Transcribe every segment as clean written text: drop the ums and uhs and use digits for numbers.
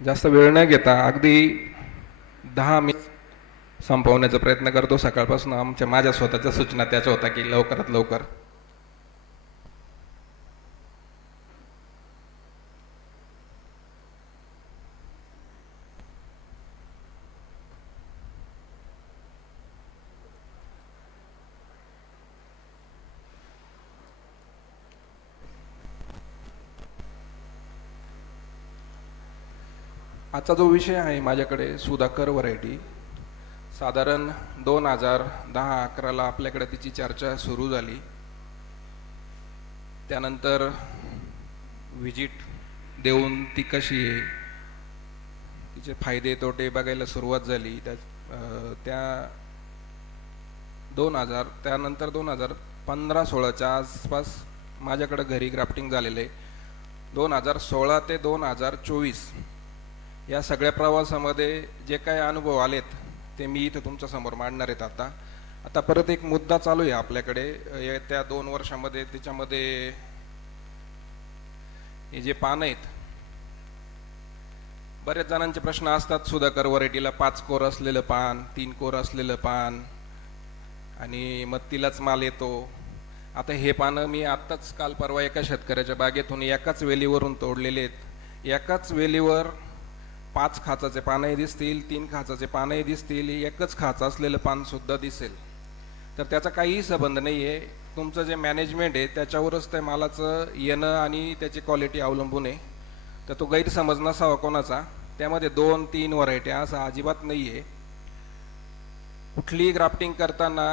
जास्त वेळ न घेता अगदी 10 मिनिट संपवण्याचा प्रयत्न करतो. सकाळपासून माझ्या स्वतःच्या सूचना त्याच्या होता की लवकरात लवकर. आजचा जो विषय आहे माझ्याकडे सुधाकर व्हरायटी, साधारण 2010-11ला आपल्याकडे तिची चर्चा सुरू झाली. त्यानंतर व्हिजिट देऊन ती कशी आहे, तिचे फायदे तोटे बघायला सुरुवात झाली. त्यानंतर 2015-16च्या आसपास माझ्याकडे घरी ग्राफ्टिंग झालेलं आहे. 2016 ते 2024 या सगळ्या प्रवासामध्ये जे काही अनुभव आलेत ते मी इथं तुमच्यासमोर मांडणार आहेत. आता परत एक मुद्दा चालू आहे आपल्याकडे त्या 2 वर्षामध्ये. त्याच्यामध्ये हे जे पान आहेत, बऱ्याच जणांचे प्रश्न असतात. सुधाकर व्हरायटीला 5 कोर असलेलं पान, 3 कोर असलेलं पान आणि मग तिलाच माल येतो. आता हे पानं मी आत्ताच काल परवा एका शेतकऱ्याच्या बागेतून एकाच वेलीवरून तोडलेले आहेत. एकाच वेलीवर 5 खाचाचे पानही दिसतील, 3 खाचाचे पानही दिसतील, एकच खाच असलेलं पान सुद्धा दिसेल. तर त्याचा काहीही संबंध नाही आहे. तुमचं जे मॅनेजमेंट आहे त्याच्यावरच त्या मालाचं येणं आणि त्याची क्वालिटी अवलंबून आहे. तर तो गैरसमज नसावा कोणाचा. त्यामध्ये 2-3 व्हरायटी असं अजिबात नाही आहे. कुठलीही ग्राफ्टिंग करताना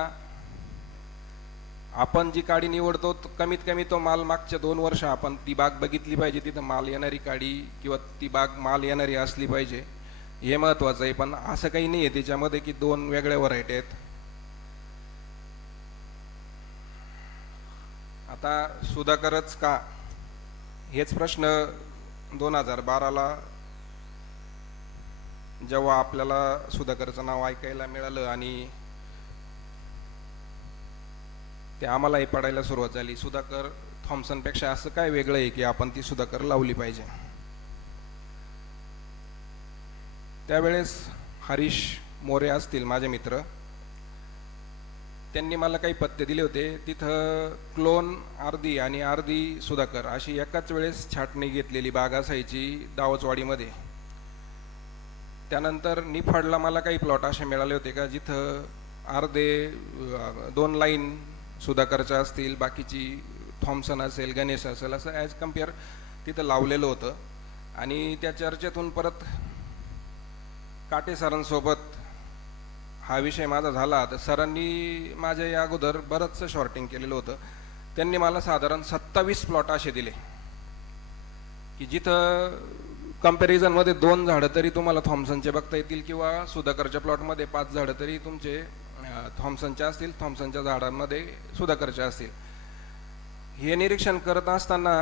आपण जी काडी निवडतो कमीत कमी तो माल मागच्या 2 वर्ष आपण ती बाग बघितली पाहिजे. तिथं माल येणारी काडी किंवा ती बाग माल येणारी असली पाहिजे, हे महत्त्वाचं आहे. पण असं काही नाही आहे त्याच्यामध्ये की 2 वेगळ्या व्हरायटी आहेत. आता सुधाकरच का, हेच प्रश्न 2012ला जेव्हा आपल्याला सुधाकरचं नाव ऐकायला मिळालं आणि ते आम्हालाही पडायला सुरुवात झाली. सुधाकर थॉम्सनपेक्षा असं काय वेगळं आहे की आपण ती सुधाकर लावली पाहिजे. त्यावेळेस हरीश मोरे असतील माझे मित्र, त्यांनी मला काही पत्ते दिले होते. तिथं क्लोन अर्धी आणि अर्धी सुधाकर अशी एकाच वेळेस छाटणी घेतलेली बाग असायची दावचवाडीमध्ये. त्यानंतर निफाडला मला काही प्लॉट असे मिळाले होते का जिथं अर्धे 2 लाईन सुधाकरच्या असतील, बाकीची थॉम्सन असेल, गणेश असेल, असं ॲज कम्पेअर तिथं लावलेलं होतं. आणि त्या चर्चेतून परत काटे सरांसोबत हा विषय माझा झाला. तर सरांनी माझ्या या अगोदर बरंचसं शॉर्टिंग केलेलं होतं. त्यांनी मला साधारण 27 प्लॉट असे दिले की जिथं कम्पॅरिझनमध्ये 2 झाडं तरी तुम्हाला थॉम्सनचे बघता येतील किंवा सुधाकरच्या प्लॉटमध्ये 5 झाडं तरी तुमचे थॉम्सनच्या असतील, थॉम्सनच्या झाडांमध्ये सुधाकरच्या असतील. हे निरीक्षण करत असताना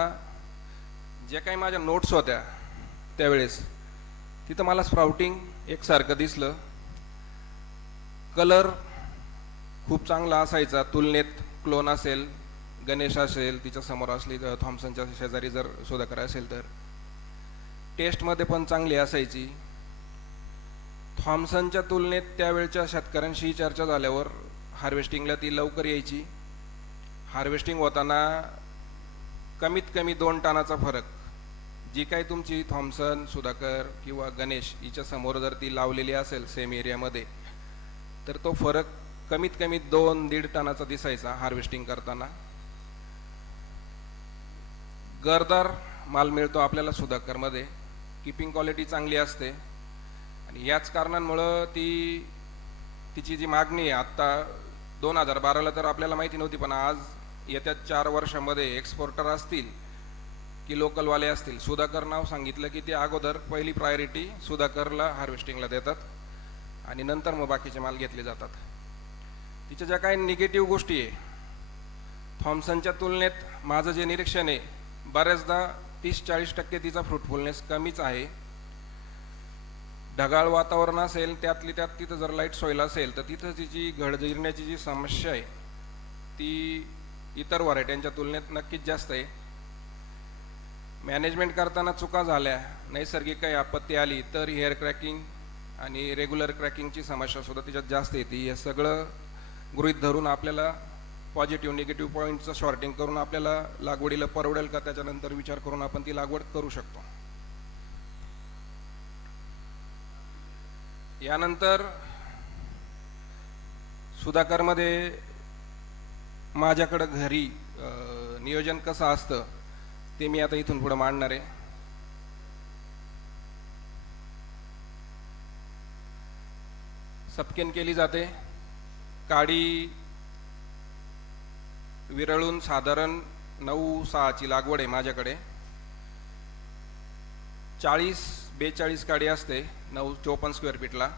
जे काही माझ्या नोट्स होत्या त्यावेळेस तिथं मला स्प्राउटिंग एकसारखं दिसलं. कलर खूप चांगला असायचा तुलनेत. क्लोन असेल, गणेश असेल, तिच्या समोर असली तर थॉम्सनच्या शेजारी जर सुधाकर असेल तर टेस्टमध्ये पण चांगली असायची. थॉम्सनच्या तुलनेत त्यावेळच्या शेतकऱ्यांशी चर्चा झाल्यावर हार्वेस्टिंगला ती लवकर यायची. हार्वेस्टिंग होताना कमीत कमी 2 टनाचा फरक, जी काही तुमची थॉम्सन, सुधाकर किंवा गणेश हिच्या समोर जर ती लावलेली असेल सेम एरियामध्ये, तर तो फरक कमीत कमी 2-1.5 टनाचा दिसायचा हार्वेस्टिंग करताना. गरदार माल मिळतो आपल्याला सुधाकरमध्ये. किपिंग क्वालिटी चांगली असते आणि याच कारणांमुळं तिची जी मागणी आहे आत्ता 2012ला तर आपल्याला माहिती नव्हती, पण आज येत्या 4 वर्षामध्ये एक्सपोर्टर असतील की लोकलवाले असतील, सुधाकर नाव सांगितलं की ते अगोदर पहिली प्रायोरिटी सुधाकरला हार्वेस्टिंगला देतात आणि नंतर मग बाकीचे माल घेतले जातात. तिच्या ज्या काही निगेटिव्ह गोष्टी आहे, थॉम्सनच्या तुलनेत माझं जे निरीक्षण आहे बऱ्याचदा 30-40% तिचा फ्रुटफुलनेस कमीच आहे. ढगाळ वातावरण असेल, त्यातली त्यात तिथं जर लाईट सॉईल असेल तर तिथं तिची घडजिरण्याची जी समस्या आहे ती इतर व्हरायट्यांच्या तुलनेत नक्कीच जास्त आहे. मॅनेजमेंट करताना चुका झाल्या, नैसर्गिक काही आपत्ती आली तर हेअर क्रॅकिंग आणि रेग्युलर क्रॅकिंगची समस्यासुद्धा त्याच्यात जास्त येते. हे सगळं गृहीत धरून आपल्याला पॉझिटिव्ह निगेटिव्ह पॉईंटचं शॉर्टिंग करून आपल्याला लागवडीला परवडेल का त्याच्यानंतर विचार करून आपण ती लागवड करू शकतो. यानंतर सुधाकरमध्ये माझ्याकडं घरी नियोजन कसं असतं ते मी आता इथून पुढे मांडणार आहे. सपकेन केली जाते. काडी विरळून साधारण 9-6ची लागवड आहे माझ्याकडे. 40-42 काडी असते 9-54 स्क्वेअर फीटला.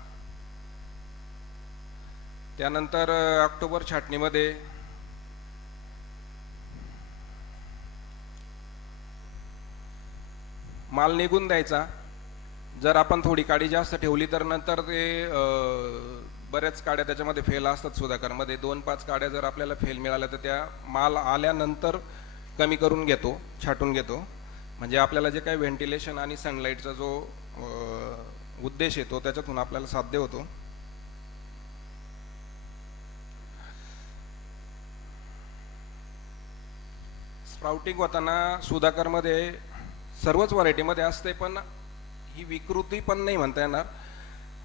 त्यानंतर ऑक्टोबर छाटणीमध्ये माल निघून द्यायचा. जर आपण थोडी काडी जास्त ठेवली तर नंतर ते बऱ्याच काड्या त्याच्यामध्ये फेल असतात. सुधाकरमध्ये 2-5 काड्या जर आपल्याला फेल मिळाल्या तर त्या माल आल्यानंतर कमी करून घेतो, छाटून घेतो. म्हणजे आपल्याला जे काही व्हेंटिलेशन आणि सनलाईटचा जो उद्देश येतो त्याच्यातून आपल्याला साध्य होतो. स्प्राउटिंग होताना सुधाकरमध्ये सर्वच व्हरायटीमध्ये असते, पण ही विकृती पण नाही म्हणता येणार.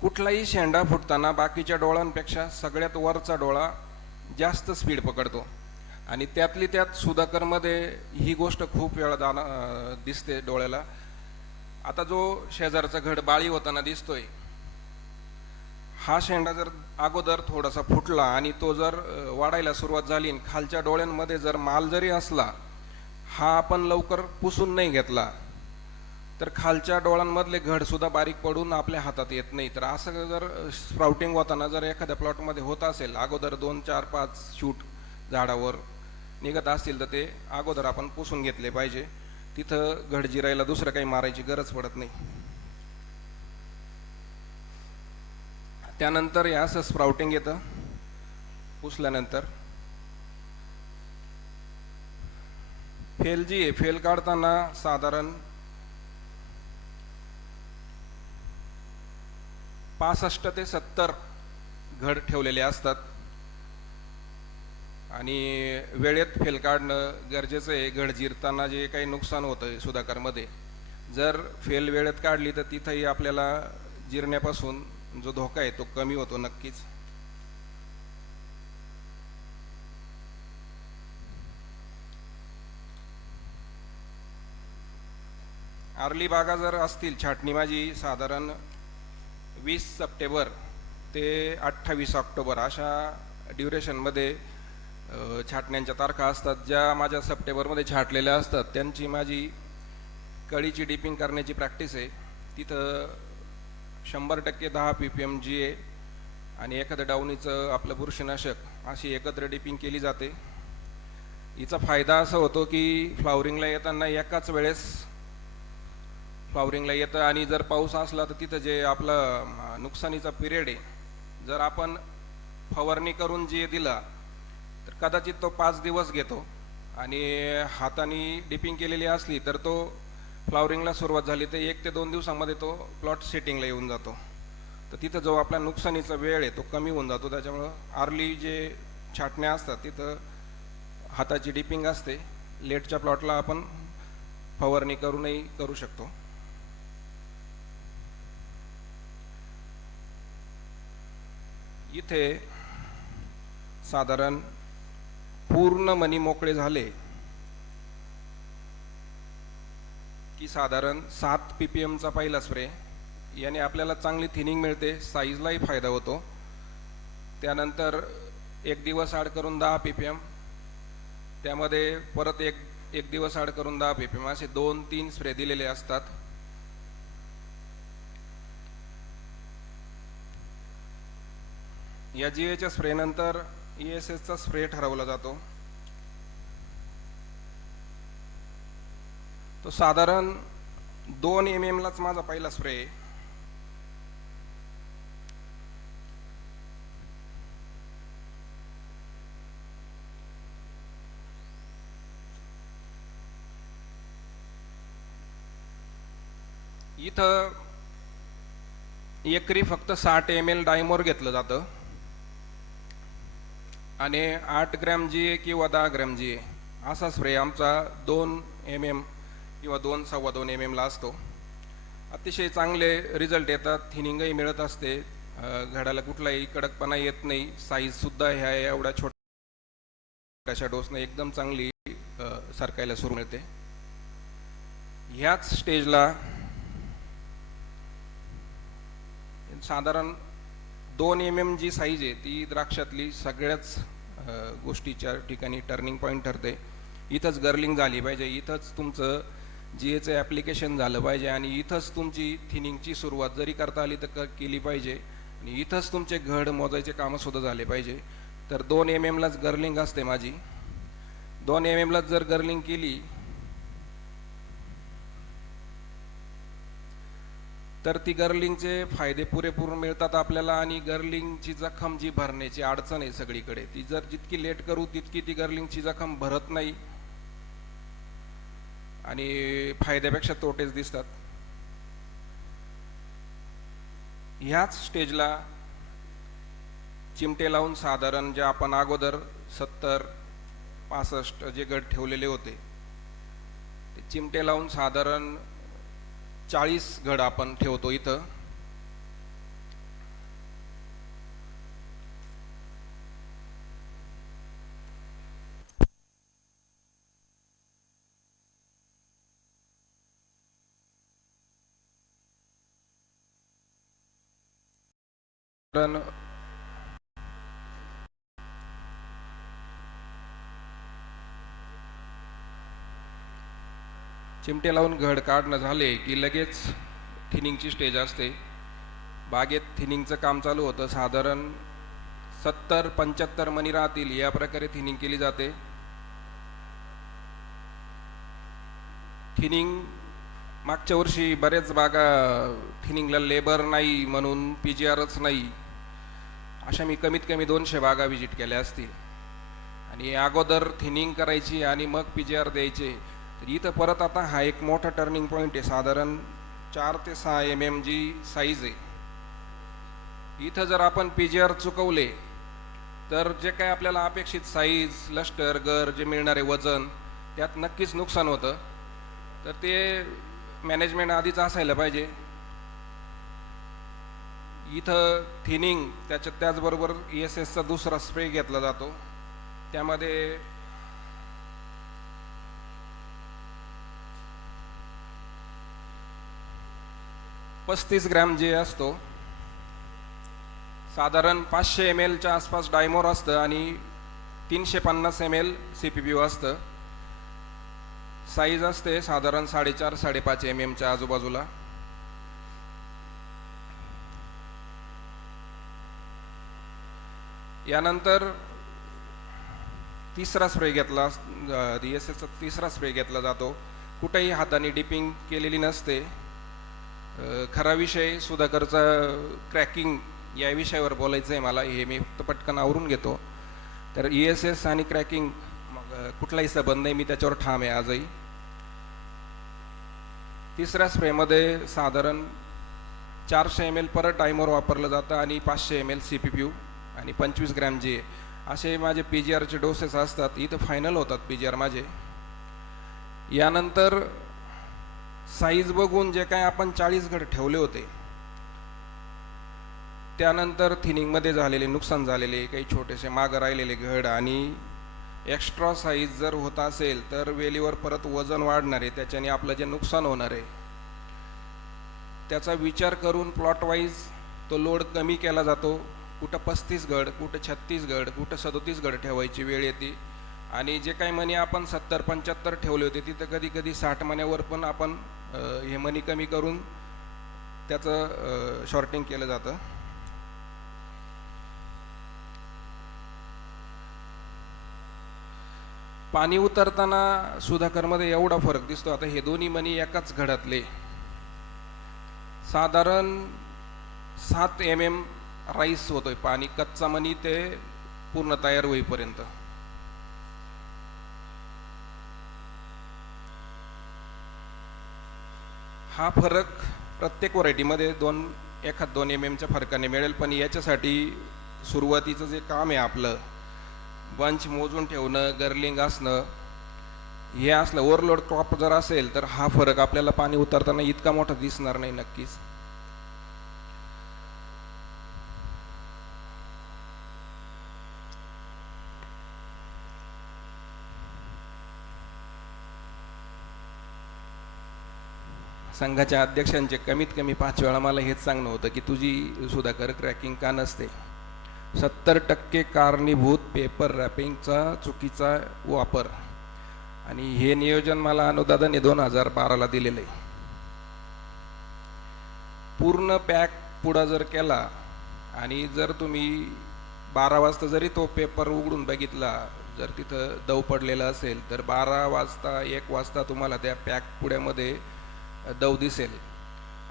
कुठलाही शेंडा फुटताना बाकीच्या डोळांपेक्षा सगळ्यात वरचा डोळा जास्त स्पीड पकडतो आणि त्यातली त्यात सुधाकरमध्ये ही गोष्ट खूप वेळा दिसते डोळ्याला. आता जो शेजारचा घड बाळी होताना दिसतोय, हा शेंडा जर अगोदर थोडासा फुटला आणि तो जर वाढायला सुरुवात झाली आणि खालच्या डोळ्यांमध्ये जर माल जरी असला, हा आपण लवकर पुसून नाही घेतला तर खालच्या डोळ्यांमधले घडसुद्धा बारीक पडून आपल्या हातात येत नाही. तर असं जर स्प्राउटिंग होताना जर एखाद्या प्लॉटमध्ये होत असेल, अगोदर 2-4-5 शूट झाडावर निघत असतील तर ते अगोदर आपण पुसून घेतले पाहिजे. तिथं घड जिरायला दुसरं काही मारायची गरज पडत नाही. त्यानंतर हे असं स्प्राउटिंग येतं. पुसल्यानंतर फेल जी आहे, फेल काढताना साधारण 65 ते 70 घड ठेवलेले असतात आणि वेळेत फेल काढणं गरजेचं आहे. घड जिरताना जे काही नुकसान होतं सुधाकरमध्ये, जर फेल वेळेत काढली तर तिथंही आपल्याला जिरण्यापासून जो धोका आहे तो कमी होतो नक्कीच. आर्ली बागा जर असतील, छाटणी माझी साधारण 20 सप्टेंबर ते 28 ऑक्टोबर अशा ड्युरेशनमध्ये छाटण्यांच्या तारखा असतात. ज्या माझ्या सप्टेंबरमध्ये छाटलेल्या असतात त्यांची माझी कळीची डिपिंग करण्याची प्रॅक्टिस आहे. तिथं 100% 10 PPM GA आणि एखादं डाउनीचं आपलं बुरशीनाशक अशी एकत्र डिपिंग केली जाते. हिचा फायदा असा होतो की फ्लावरिंगला येताना एकाच वेळेस फ्लावरिंगला येतं आणि जर पाऊस असला तर तिथं जे आपलं नुकसानीचा पिरियड आहे, जर आपण फवारणी करून जे दिला तर कदाचित तो 5 दिवस घेतो आणि हाताने डिपिंग केलेली असली तर तो फ्लावरिंगला सुरुवात झाली तर 1 ते 2 दिवसामध्ये तो प्लॉट सेटिंगला येऊन जातो. तर तिथं जो आपला नुकसानीचा वेळ आहे तो कमी होऊन जातो. त्याच्यामुळं आर्ली जे छाटण्या असतात तिथं हाताची डिपिंग असते. लेटच्या प्लॉटला आपण फवारणी करूनही करू शकतो. इथे साधारण पूर्ण मनी मोकळे झाले की साधारण 7 PPM चा पहिला स्प्रे. याने आपल्याला चांगली थिनिंग मिळते, साईजलाही फायदा होतो. त्यानंतर 1 दिवस आड करून 10 PPM, त्यामध्ये परत एक दिवस आड करून 10 PPM असे 2-3 स्प्रे दिलेले असतात. या GAच्या स्प्रे नंतर ESSचा स्प्रे ठरवला जातो. तो साधारण 2 mm लाच माझा पहिला स्प्रे आहे. इथं एकरी फक्त 60 ml डायमोर घेतलं जातं आणि 8 ग्रॅम जी किंवा 10 ग्रॅम जी असा स्प्रे आमचा 2 mm किंवा 2.25 mm ला असतो. अतिशय चांगले रिझल्ट येतात, थिनिंगही मिळत असते, घडाला कुठलाही कडकपणा येत नाही, साईजसुद्धा ह्या एवढ्या छोट्याशा डोसने एकदम चांगली सरकायला सुरू मिळते. ह्याच स्टेजला साधारण 2 mm जी साईज आहे ती द्राक्षातली सगळ्याच गोष्टीच्या ठिकाणी टर्निंग पॉईंट ठरते. इथंच गर्लिंग झाली पाहिजे, इथंच तुमचं जीएचं ॲप्लिकेशन झालं पाहिजे आणि इथंच तुमची थिनिंगची सुरुवात जरी करता आली तर केली पाहिजे आणि इथंच तुमचे घड मोजायचे कामंसुद्धा झाले पाहिजे. तर 2 mm लाच गर्लिंग असते माझी. 2 mm लाच जर गर्लिंग केली तर ती गर्लिंगचे फायदे पुरेपूर मिळतात आपल्याला आणि गर्लिंगची जखम जी भरण्याची अडचण आहे सगळीकडे, ती जर जितकी लेट करू तितकी ती गर्लिंगची जखम भरत नाही आणि फायद्यापेक्षा तोटेच दिसतात. ह्याच स्टेजला चिमटे लावून साधारण जे आपण अगोदर 70-65 जे गट ठेवलेले होते ते चिमटे लावून साधारण 40 घड आपण ठेवतो इथं. चिमटे लावून घड काढणं झाले की लगेच थिनिंगची स्टेज असते. बागेत थिनिंगचं काम चालू होतं. साधारण 70-75 मणी राहतील या प्रकारे थिनिंग केली जाते. थिनिंग मागच्या वर्षी बरेच बागा थिनिंगला लेबर नाही म्हणून PGRच नाही अशा मी कमीत कमी 200 बागा व्हिजिट केल्या असतील आणि अगोदर थिनिंग करायची आणि मग PGR द्यायचे. तर इथं परत आता हा एक मोठा टर्निंग पॉईंट आहे. साधारण 4 ते 6 mm जी साईज आहे. इथं जर आपण PGR चुकवले तर जे काय आपल्याला अपेक्षित साईज, लष्टर, गर जे मिळणारे वजन त्यात नक्कीच नुकसान होतं. तर ते मॅनेजमेंट आधीच असायला पाहिजे. इथं थिनिंग त्याचबरोबर ESSचा दुसरा स्प्रे घेतला जातो. त्यामध्ये 35 ग्रॅम जे असतो, साधारण 500 ml च्या आसपास डायमोर असतं आणि 350 ml CPPO असतं. साईज असते साधारण 4.5 mm च्या आजूबाजूला. यानंतर तिसरा स्प्रे घेतला, ESSचा तिसरा स्प्रे घेतला जातो. कुठेही हाताने डिपिंग केलेली नसते. खरा विषय सुधाकरचा क्रॅकिंग या विषयावर बोलायचं आहे मला, हे मी फक्त पटकन आवरून घेतो. तर ESS आणि क्रॅकिंग मग कुठलाही संबंध नाही, मी त्याच्यावर ठाम आहे आजही. तिसऱ्या स्प्रेमध्ये साधारण 400 ml परत डायमोर वापरलं जातं आणि 500 ml CPPO आणि 25 ग्रॅम जे असे माझे PGRचे डोसेस असतात. इथं फायनल होतात PGR माझे. यानंतर साईज बघून जे काय आपण 40 घड ठेवले होते त्यानंतर थिनिंगमध्ये झालेले नुकसान झालेले काही छोटेसे मागं राहिलेले घड आणि एक्स्ट्रा साईज जर होत असेल तर वेलीवर परत वजन वाढणार आहे, त्याच्याने आपलं जे नुकसान होणार आहे त्याचा विचार करून प्लॉट वाईज तो लोड कमी केला जातो. कुठं 35 घड, कुठं 36 घड, कुठं 37 घड ठेवायची वेळ येते आणि जे काही मणी आपण 70-75 ठेवले होते तिथं कधी कधी 60 मण्यावर पण आपण हे मनी कमी करून त्याचं शॉर्टिंग केलं जातं. पाणी उतरताना सुधाकरमध्ये एवढा फरक दिसतो. आता हे दोन्ही मणी एकाच घडातले साधारण 7 mm राईस होतोय पाणी, कच्चा मणी ते पूर्ण तयार होईपर्यंत. हा फरक प्रत्येक व्हरायटीमध्ये एखाद 2 mm च्या फरकाने मिळेल, पण याच्यासाठी सुरुवातीचं जे काम आहे आपलं, बंच मोजून ठेवणं, गर्लिंग असणं, हे असलं ओव्हरलोड क्रॉप जर असेल तर हा फरक आपल्याला पाणी उतरताना इतका मोठा दिसणार नाही नक्कीच. संघाच्या अध्यक्षांचे कमीत कमी 5 वेळा मला हेच सांगणं होतं की तुझी सुधाकर क्रॅकिंग का नसते. 70% कारणीभूत पेपर रॅपिंगचा चुकीचा वापर, आणि हे नियोजन मला अनुदादाने 2012ला दिलेलं आहे. पूर्ण पॅक पुढा जर केला आणि जर तुम्ही 12 वाजता जरी तो पेपर उघडून बघितला, जर तिथं दव पडलेला असेल तर 12 वाजता 1 वाजता तुम्हाला त्या पॅक पुड्यामध्ये दव दिसेल.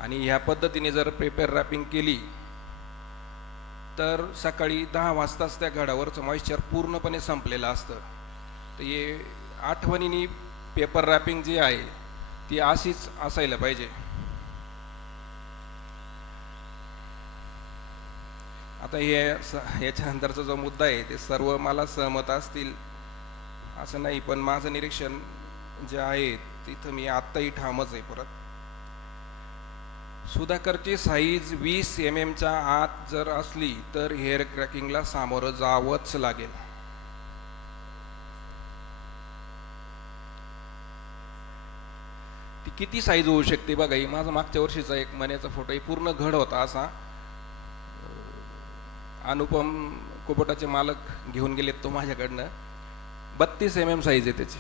आणि ह्या पद्धतीने जर पेपर रॅपिंग केली तर सकाळी 10 वाजताच त्या घडावरचं मॉइश्चर पूर्णपणे संपलेलं असतं. तर हे आठवणीने पेपर रॅपिंग जी आहे ती अशीच असायला पाहिजे. आता याच्यानंतरचा जो मुद्दा आहे ते सर्व मला सहमत असतील असं नाही, पण माझं निरीक्षण जे आहे तिथं मी आत्ताही ठामच आहे. परत सुधाकरची साईज 20 mm च्या आत जर असली तर हेअर क्रॅकिंगला सामोरं जावंच लागेल. ती किती साईज होऊ शकते बघा. ही माझा मागच्या वर्षीचा एक मण्याचा फोटो आहे, पूर्ण घड होता असा. अनुपम कुबोटाचे मालक घेऊन गेलेत तो माझ्याकडनं. 32 mm साईज आहे त्याची.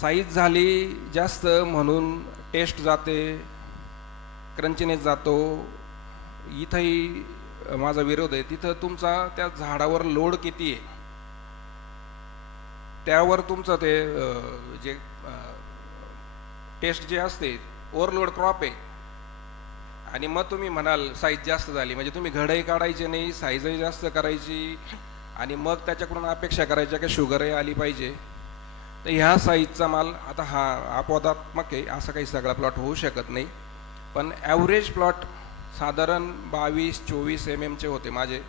साईज झाली जास्त म्हणून टेस्ट जाते, क्रंचीनेस जातो. इथंही माझा विरोध आहे. तिथं तुमचा त्या झाडावर लोड किती आहे त्यावर तुमचं ते जे टेस्ट जे असते, ओव्हरलोड क्रॉप आहे, आणि मग तुम्ही म्हणाल साईज जास्त झाली म्हणजे तुम्ही घडही काढायचे नाही, साईजही जास्त करायची आणि मग त्याच्याकडून अपेक्षा करायच्या की शुगरही आली पाहिजे. तर ह्या साईजचा माल आता हा अपवादात्मक आहे, असा काही सगळा प्लॉट होऊ शकत नाही, पण ॲव्हरेज प्लॉट साधारण 22-24 mm चे होते माझे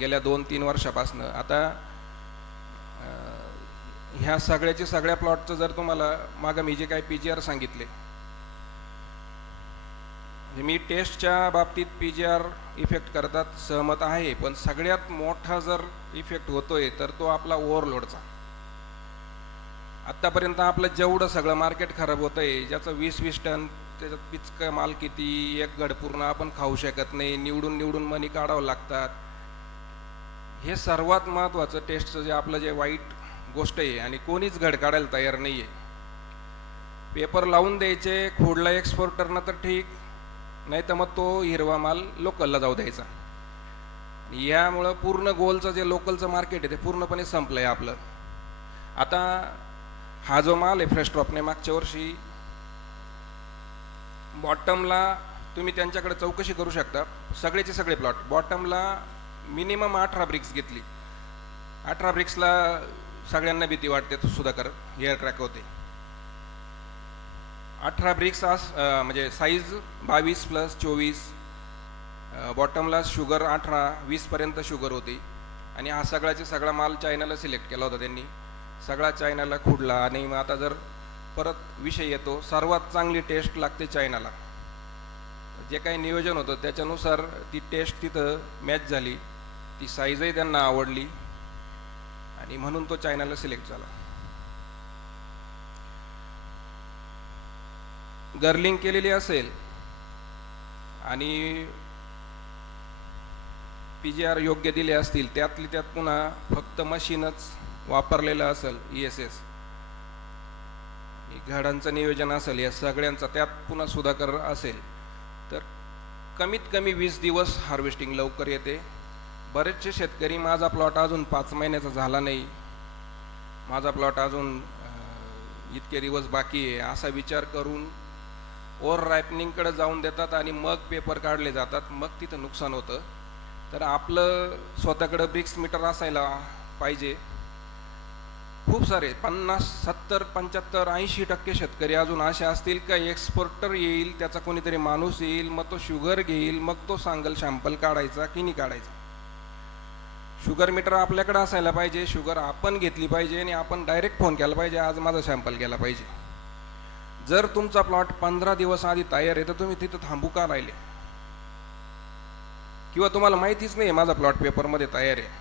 गेल्या 2-3 वर्षापासून. आता ह्या सगळ्या प्लॉटचं जर तुम्हाला मागं मी जे काही PGR सांगितले, मी टेस्टच्या बाबतीत PGR इफेक्ट करतात सहमत आहे, पण सगळ्यात मोठा जर इफेक्ट होतोय तर तो आपला ओव्हरलोडचा. आत्तापर्यंत आपलं जेवढं सगळं मार्केट खराब होतं आहे, ज्याचं 20-20 टन, त्याच्यात पिचकं माल किती, एक घड पूर्ण आपण खाऊ शकत नाही, निवडून मनी काढावं लागतात. हे सर्वात महत्त्वाचं टेस्टचं जे आपलं जे वाईट गोष्ट आहे, आणि कोणीच घड काढायला तयार नाही आहे. पेपर लावून द्यायचे, खोडला एक्सपोर्टरनं तर ठीक, नाही तर मग तो हिरवा माल लोकलला जाऊ द्यायचा. यामुळं पूर्ण गोलचं जे लोकलचं मार्केट आहे ते पूर्णपणे संपलं आहे आपलं. आता हा जो माल आहे फ्रेश क्रॉपने मागच्या वर्षी बॉटमला तुम्ही त्यांच्याकडे चौकशी करू शकता, सगळेचे सगळे प्लॉट बॉटमला मिनिमम 18 ब्रिक्स घेतली. 18 ब्रिक्सला सगळ्यांना भीती वाटते, सुधाकर हेअर क्रॅक होते. 18 ब्रिक्स म्हणजे साईज 22 + 24, बॉटमला शुगर 18-20 पर्यंत शुगर होती. आणि हा सगळ्याचे सगळा माल चायनाला सिलेक्ट केला होता त्यांनी, सगळा चायनाला खुडला. आणि मग आता जर परत विषय येतो, सर्वात चांगली टेस्ट लागते चायनाला. जे काही नियोजन होतं त्याच्यानुसार ती टेस्ट तिथं मॅच झाली, ती साईजही त्यांना आवडली आणि म्हणून तो चायनाला सिलेक्ट झाला. गर्लिंग केलेली असेल आणि PGR योग्य दिले असतील, त्यातली त्यात पुन्हा फक्त मशीनच वापरलेलं असेल, ESS, घडांचं नियोजन असेल, या सगळ्यांचा त्यात पुन्हा सुधाकर असेल, तर कमीत कमी 20 दिवस हार्वेस्टिंग लवकर येते. बरेचसे शेतकरी माझा प्लॉट अजून 5 महिन्याचा झाला नाही, माझा प्लॉट अजून इतके दिवस बाकी आहे असा विचार करून ओव्हर रायपनिंगकडे जाऊन देतात आणि मग पेपर काढले जातात, मग तिथं नुकसान होतं. तर आपलं स्वतःकडं ब्रिक्स मीटर असायला पाहिजे. खूप सारे 50, 70, 75, 80% शेतकरी अजून असे असतील का एक्सपोर्टर येईल, त्याचा कोणीतरी माणूस येईल, मग तो शुगर घेईल, मग तो सांगल शॅम्पल काढायचा की नाही काढायचा. शुगर मीटर आपल्याकडे असायला पाहिजे, शुगर आपण घेतली पाहिजे आणि आपण डायरेक्ट फोन केला पाहिजे, आज माझा सॅम्पल गेला पाहिजे. जर तुमचा प्लॉट 15 दिवस आधी तयार आहे तर तुम्ही तिथं थांबू का राहिले, किंवा तुम्हाला माहितीच नाही माझा प्लॉट पेपरमध्ये तयार आहे.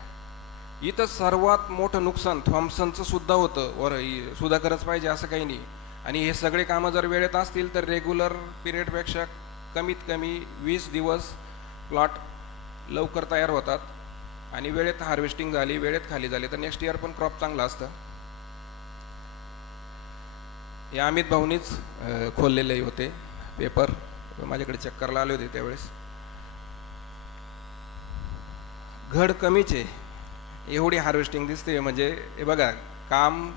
इथं सर्वात मोठं नुकसान थॉम्सनचं सुद्धा होतं. वर सुधाकरच पाहिजे असं काही नाही. आणि हे सगळे कामं जर वेळेत असतील तर रेग्युलर पिरियडपेक्षा कमीत कमी 20 दिवस प्लॉट लवकर तयार होतात आणि वेळेत हार्वेस्टिंग झाली, वेळेत खाली झाली तर नेक्स्ट इयर पण क्रॉप चांगला असतं. हे अमित भाऊनीच खोललेले होते पेपर, माझ्याकडे चक्करला आले होते त्यावेळेस. घड कमीच आहे, एवढी हार्वेस्टिंग दिसते. म्हणजे हे बघा, काम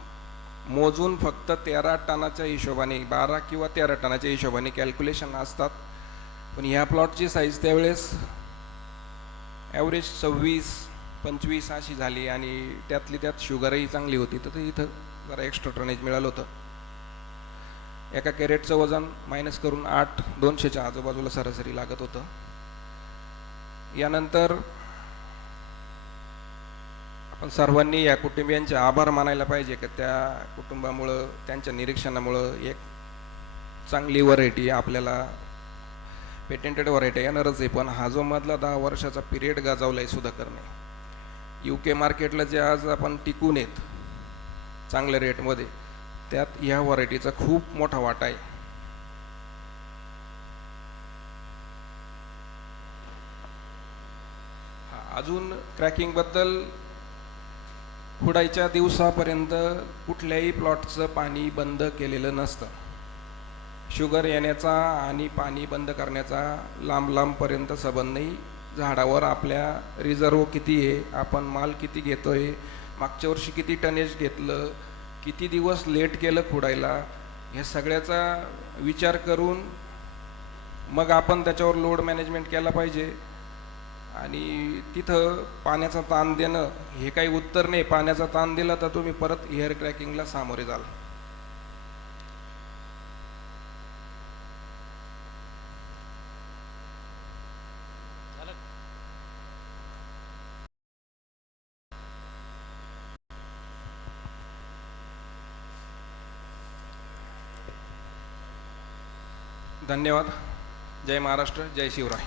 मोजून फक्त 13 टनाच्या हिशोबाने, 12 किंवा 13 टनाच्या हिशोबाने कॅल्क्युलेशन असतात. पण ह्या प्लॉटची साईज त्यावेळेस ॲव्हरेज 26-25 अशी झाली आणि त्यातली त्यात शुगरही चांगली होती. तर इथं जरा एक्स्ट्रा टनेज मिळालं होतं. एका कॅरेटचं वजन मायनस करून 8-200च्या आजूबाजूला सरासरी लागत होतं. यानंतर आपण सर्वांनी या कुटुंबियांचे आभार मानायला पाहिजे की त्या कुटुंबामुळं, त्यांच्या निरीक्षणामुळं एक चांगली व्हरायटी आपल्याला पेटेंटेड व्हरायटी येणारच आहे. पण हा जो मधला 10 वर्षाचा पिरियड गाजवला आहे सुधाकरने, UK मार्केटला जे आज आपण टिकून येत चांगल्या रेटमध्ये, त्यात ह्या व्हरायटीचा खूप मोठा वाटा आहे. अजून क्रॅकिंगबद्दल, खुडायच्या दिवसापर्यंत कुठल्याही प्लॉटचं पाणी बंद केलेलं नसतं. शुगर येण्याचा आणि पाणी बंद करण्याचा लांब लांबपर्यंत संबंध नाही. झाडावर आपल्या रिझर्व किती आहे, आपण माल किती घेतोय, मागच्या वर्षी किती टनेज घेतलं, किती दिवस लेट केलं खुडायला, हे सगळ्याचा विचार करून मग आपण त्याच्यावर लोड मॅनेजमेंट केला पाहिजे. आणि तिथं पाण्याचा ताण देणं हे काही उत्तर नाही. पाण्याचा ताण दिला तर तुम्ही परत हेअर क्रॅकिंगला सामोरे जाल. धन्यवाद. जय महाराष्ट्र, जय शिवराय.